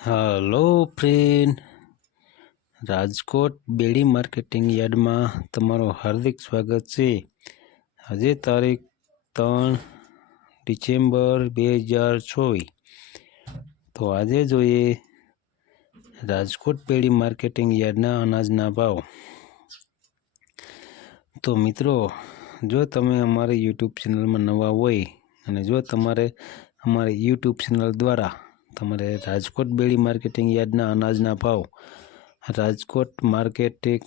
Hello friend, Rajkot બેડી marketing યાર્ડમાં તમારું હાર્દિક સ્વાગત છે। આજે તારીખ 3 ડિસેમ્બર 2024। તો આજે જોઈએ રાજકોટ બેડી માર્કેટિંગ યાર્ડના અનાજના ભાવ। તો મિત્રો, જો તમે અમારી યુટ્યુબ ચેનલમાં નવા હોય અને જો તમારે અમારી યુટ્યુબ ચેનલ દ્વારા તમારે રાજકોટ બેડી માર્કેટિંગ યાર્ડના અનાજના ભાવ, રાજકોટ માર્કેટિંગ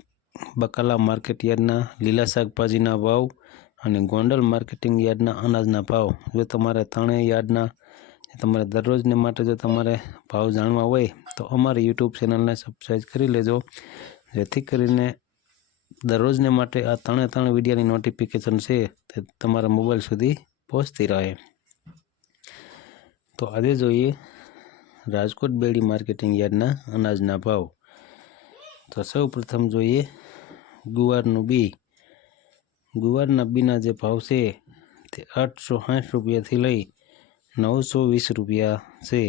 બકાલા માર્કેટ યાર્ડના લીલા શાકભાજીના ભાવ અને ગોંડલ માર્કેટિંગ યાર્ડના અનાજના ભાવ, જો તમારે ત્રણેય યાર્ડના તમારે દરરોજને માટે જો તમારે ભાવ જાણવા હોય તો અમારી યુટ્યુબ ચેનલને સબસ્ક્રાઈબ કરી લેજો, જેથી કરીને દરરોજને માટે આ ત્રણ વિડીયોની નોટિફિકેશન છે તે તમારા મોબાઈલ સુધી પહોંચતી રહે। તો આજે જોઈએ રાજકોટ બેડી માર્કેટિંગ યાર્ડના અનાજના ભાવ। તો સૌ પ્રથમ જોઈએ ગુવારનું બી। ગુવારના બીના જે ભાવ છે તે 860 રૂપિયાથી લઈ 920 રૂપિયા છે।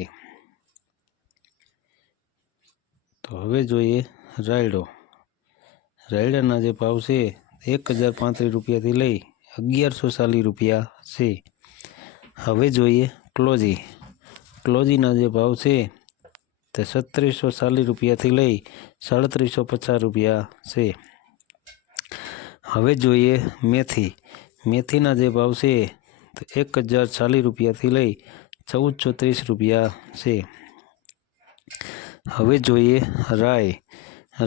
તો હવે જોઈએ રાયડો। રાયડાના જે ભાવ છે 1035 રૂપિયાથી લઈ 1140 રૂપિયા છે। હવે જોઈએ ક્લોજી। ક્લોજીના જે ભાવ છે તે 3740 રૂપિયાથી લઈ 3750 રૂપિયા છે। હવે જોઈએ મેથી। મેથીના જે ભાવ છે તે 1040 રૂપિયાથી લઈ 1430 રૂપિયા છે। હવે જોઈએ રાઈ।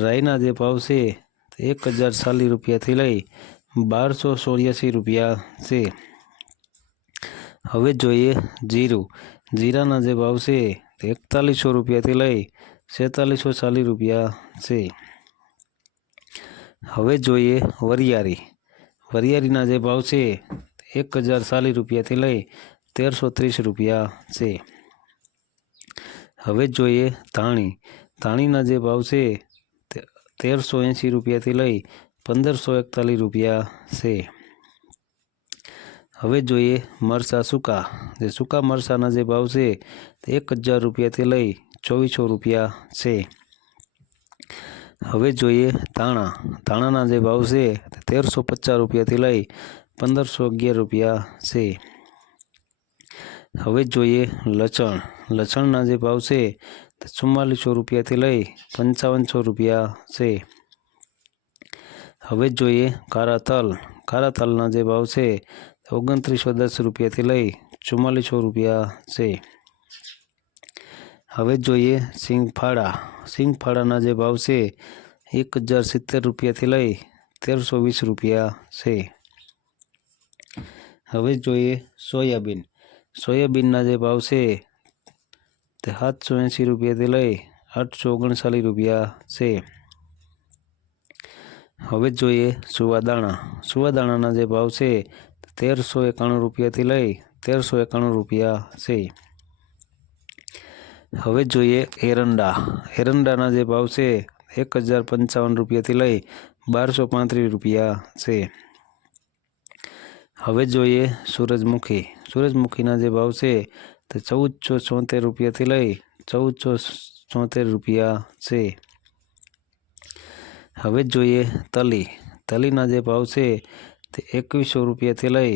રાઈના જે ભાવ છે તે 1040 રૂપિયાથી લઈ 1284 રૂપિયા છે। હવે જોઈએ જીરું। જીરાના જે ભાવ છે તે 4100 રૂપિયાથી લઈ 4640 રૂપિયા છે। હવે જોઈએ વરિયાળી। વરિયાળીના જે ભાવ છે તે 1040 રૂપિયાથી લઈ 1330 રૂપિયા છે। હવે જોઈએ ધાણી। ધાણીના જે ભાવ છે તે 1380 રૂપિયાથી લઈ 1541 રૂપિયા છે। હવે જોઈએ મરચાં સૂકા। જે સૂકા મરચાંના જે ભાવ છે તે 1000 રૂપિયાથી લઈ 2400 રૂપિયા છે। હવે જોઈએ ધાણા। ધાણાના જે ભાવ છે તે 1350 રૂપિયાથી લઈ 1511 રૂપિયા છે। હવે જોઈએ લસણ। લસણના જે ભાવ છે તે 4400 રૂપિયાથી લઈ 5500 રૂપિયા છે। હવે જોઈએ કાળા તલ। કાળા તલના જે ભાવ છે તે 2910 રૂપિયાથી લઈ 4400 રૂપિયા છે। હવે જોઈએ સિંગફાળા। સિંગફાળાના જે ભાવ છે 1070 રૂપિયાથી લઈ 1320 રૂપિયા છે। હવે જોઈએ સોયાબીન। સોયાબીનના જે ભાવ છે તે 780 રૂપિયાથી લઈ 839 રૂપિયા છે। હવે જોઈએ સુવાદાણા। સુવાદાણાના જે ભાવ છે તે 1391 રૂપિયાથી લઈ 1391 રૂપિયા છે। હવે જોઈએ એરંડા। એરંડાના જે ભાવ છે 1055 રૂપિયાથી લઈ 1235 રૂપિયા છે। હવે જોઈએ સૂરજમુખી। સૂરજમુખીના જે ભાવ છે તે 1474 રૂપિયાથી લઈ 1474 રૂપિયા છે। હવે જોઈએ તલી। તલીના જે ભાવ છે તે 2100 રૂપિયાથી લઈ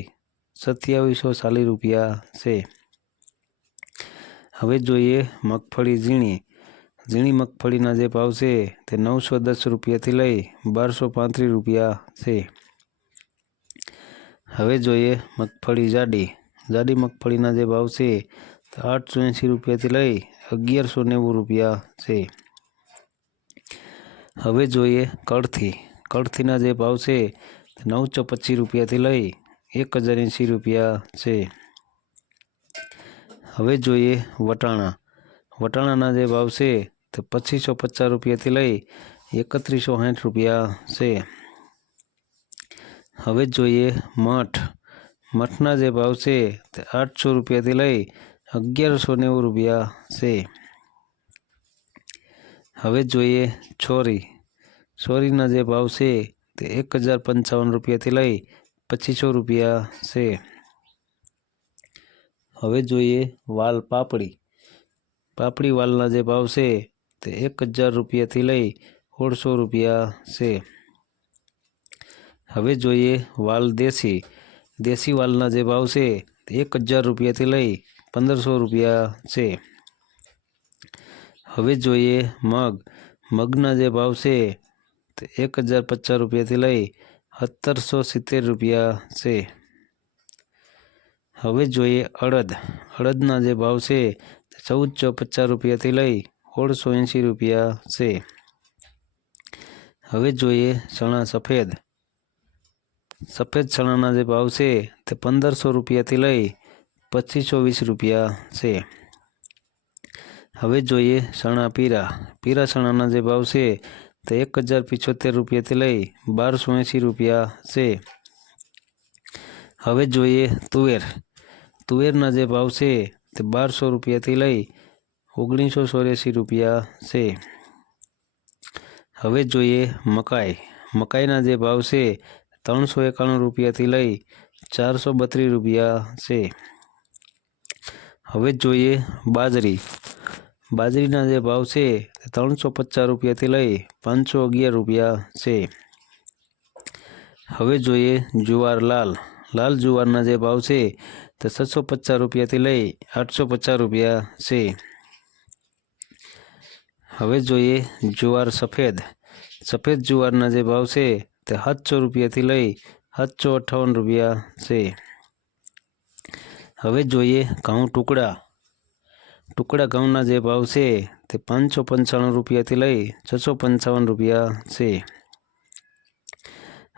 2740 રૂપિયા છે। હવે જોઈએ મગફળી ઝીણી। ઝીણી મગફળીના જે ભાવ છે તે 910 રૂપિયાથી લઈ 1235 રૂપિયા છે। હવે જોઈએ મગફળી જાડી। જાડી મગફળીના જે ભાવ છે તે 880 રૂપિયાથી લઈ 1190 રૂપિયા છે। હવે જોઈએ કળથી। કળથીના જે ભાવ છે તે 925 રૂપિયાથી લઈ 1080 રૂપિયા છે। હવે જોઈએ વટાણા। વટાણાના જે ભાવ છે તે 2550 રૂપિયાથી લઈ 3160 રૂપિયા છે। હવે જોઈએ મઠ। મઠના જે ભાવ છે તે 800 રૂપિયાથી લઈ 1190 રૂપિયા છે। હવે જોઈએ છોરી। છોરીના જે ભાવ છે તે 1055 રૂપિયાથી લઈ 2500 રૂપિયા છે। હવે જોઈએ વાલ પાપડી। પાપડી વાલના જે ભાવ છે તે 1000 રૂપિયાથી લઈ 1600 રૂપિયા છે। હવે જોઈએ વાલ દેશી વાલના જે ભાવ છે તે 1000 રૂપિયાથી લઈ 1500 રૂપિયા છે। હવે જોઈએ મગના જે ભાવ છે તે 1050 રૂપિયાથી લઈ 1770 રૂપિયા છે। હવે જોઈએ અડદના જે ભાવ છે તે 1450 રૂપિયાથી લઈ 1680 રૂપિયા છે। હવે જોઈએ ચણા સફેદ ચણાના જે ભાવ છે તે 1500 રૂપિયાથી લઈ 2520 રૂપિયા છે। હવે જોઈએ ચણા પીરા ચણાના જે ભાવ છે તે 1075 રૂપિયાથી લઈ 1280 રૂપિયા છે। હવે જોઈએ તુવેરના જે ભાવ છે તે 1200 રૂપિયાથી લઈ 1984 રૂપિયા છે। હવે જોઈએ મકાઈના જે ભાવ છે 391 રૂપિયાથી લઈ 432 રૂપિયા છે। હવે જોઈએ બાજરીના જે ભાવ છે તે 350 રૂપિયાથી લઈ 511 રૂપિયા છે। હવે જોઈએ જુવાર લાલ જુવારના જે ભાવ છે તે 750 રૂપિયાથી લઈ 850 રૂપિયા છે। હવે જોઈએ જુવાર સફેદ જુવારના જે ભાવ છે તે 700 રૂપિયાથી લઈ 758 રૂપિયા છે। હવે જોઈએ ઘઉં ટુકડા ઘઉંના જે ભાવ છે તે 595 રૂપિયાથી લઈ 655 રૂપિયા છે।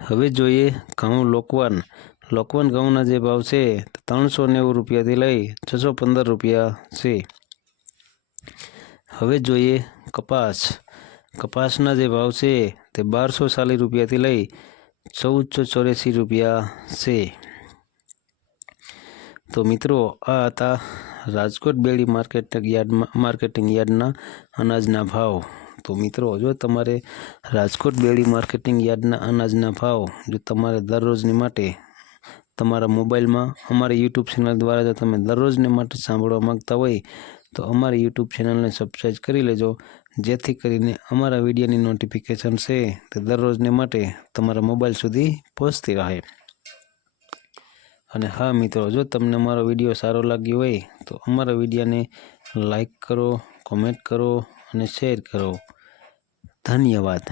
હવે જોઈએ ઘઉં લોકવન ઘઉંના જે ભાવ છે તે 390 રૂપિયાથી લઈ 615 રૂપિયા છે। હવે જોઈએ કપાસના જે ભાવ છે તે 1240 રૂપિયાથી લઈ 1484 રૂપિયા છે। તો મિત્રો આ હતા રાજકોટ બેડી માર્કેટિંગ યાર્ડના અનાજના ભાવ। તો મિત્રો જો તમારે રાજકોટ બેડી માર્કેટિંગ યાર્ડના અનાજના ભાવ જો તમારે દરરોજની માટે તમારા મોબાઈલમાં અમારી યુટ્યુબ ચેનલ દ્વારા જો તમે દરરોજને માટે સાંભળવા માંગતા હોય તો અમારી યુટ્યુબ ચેનલને સબસ્ક્રાઈબ કરી લેજો, જેથી કરીને અમારા વિડીયોની નોટિફિકેશન છે તે દરરોજને માટે તમારા મોબાઈલ સુધી પહોંચતી રહે। અને હા મિત્રો, જો તમને અમારો વિડીયો સારો લાગ્યો હોય તો અમારા વિડીયોને લાઈક કરો, કોમેન્ટ કરો અને શેર કરો। ધન્યવાદ।